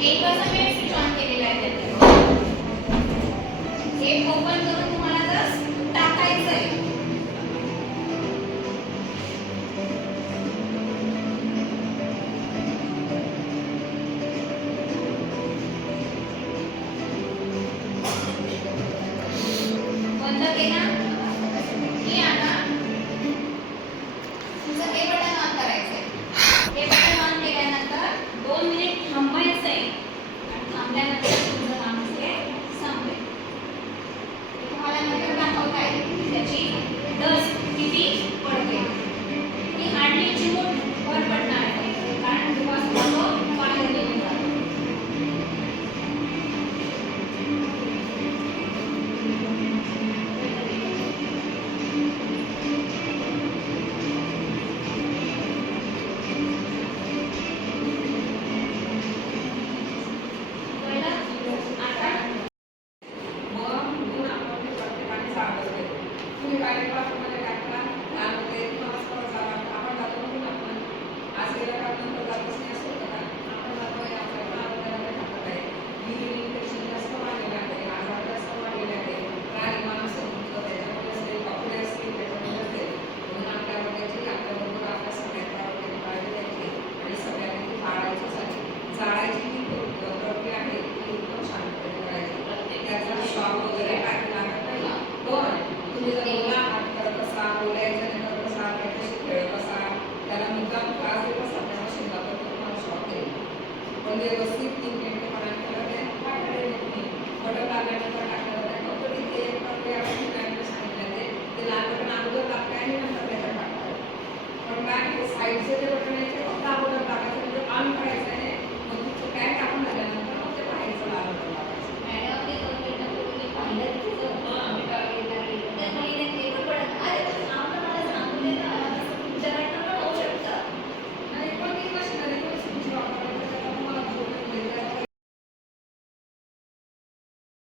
हे कसं मी switch on केलेलं आहे त्यात. हे ओपन करून तुम्हाला जस्ट टाकायचं आहे. बंद केला की आता तुमचं हे बटन ऑन करायचं आहे. हे बटन ऑन केल्यानंतर 2 मिनिट थांबायचं आहे आणि थांबल्यानंतर तुमचं काम हे संपेल. तुम्हाला नंतर दाखवता येईल त्याची डस्ट किती पडते. ती हार्डली चिमूट वर पडणार आहे कारण तुपासून तो बाहेर निघून जातो. व्यवस्थित 3 मिनिटं बनायला लागते. बटन लागल्यानंतर टाकलं जातं. फक्त तिथे एक प्रक्रिया सांगितलं ते लाल बटन अगोदर लागते आणि नंतर त्याच्यात टाकतात. पण काय साईडचे जे बटन आहे ते फक्त अगोदर टाकायचं म्हणजे ऑन करायचं आहे.